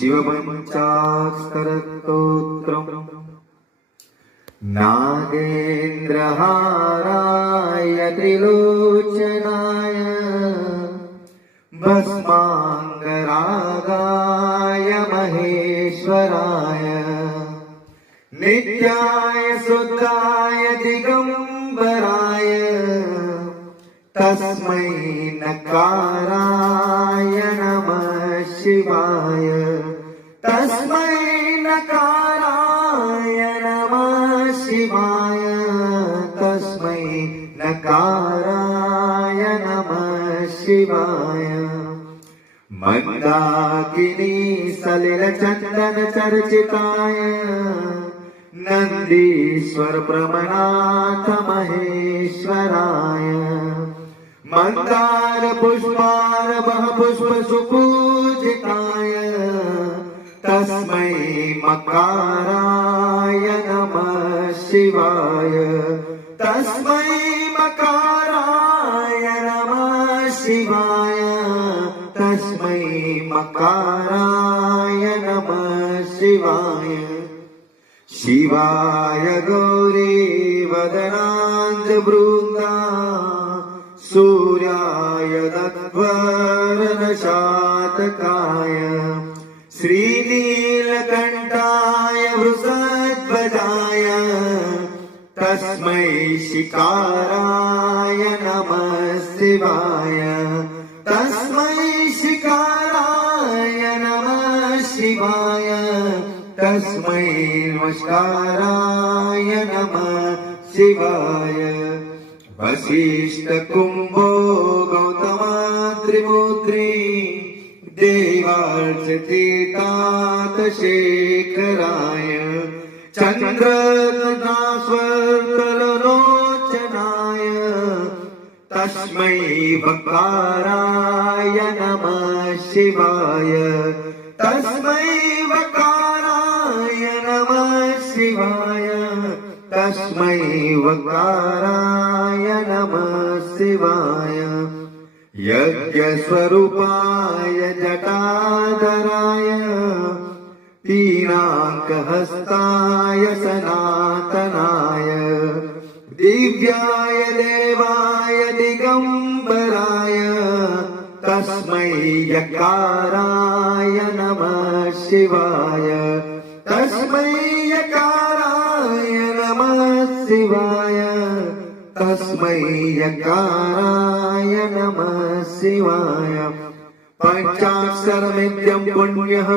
शिवपञ्चाक्षरस्तोत्रम् नागेन्द्रहाराय त्रिलोचनाय भस्माङ्गरागाय महेश्वराय नित्याय शुद्धाय दिगम्बराय तस्मै नकाराय नमः शिवाय तस्मै नकाराय नमः शिवाय तस्मै नकाराय नमः शिवाय मंदाकिनी सलिल चंदन चर्चिताय नंदीश्वर ब्रह्मनाथ महेश्वराय मंदार पुष्पारभः पुष्प सुपूजिताय तस्मै मकाराय नमः शिवाय तस्मै मकाराय नमः शिवाय तस्मै मकाराय नमः शिवाय शिवाय गौरी वदनान्धवृन्दा सूर्याय दत्वरनशातकाय श्रीनीलकण्ठाय वृषध्वजाय तस्मै शिकाराय नमः शिवाय तस्मै शिकाराय नमः शिवाय तस्मै नमस्काराय नमः शिवाय वसिष्ठ कुंभो गौतमात्रिमूर्ति देवार्चितात शेखराय चन्द्रनास्वर्तलोचनाय तस्मै वकाराय नमः शिवाय तस्मै वकाराय नमः शिवाय तस्मै वकाराय नमः शिवाय यज्ञस्वरूपाय जटाधराय पीनाकहस्ताय सनातनाय दिव्याय देवाय दिगंबराय तस्मै यकाराय नमः शिवाय तस्मै यकाराय नमः शिवाय तस्मै यकाराय नमः शिवाय पंचाक्षरमित्यं पुण्यः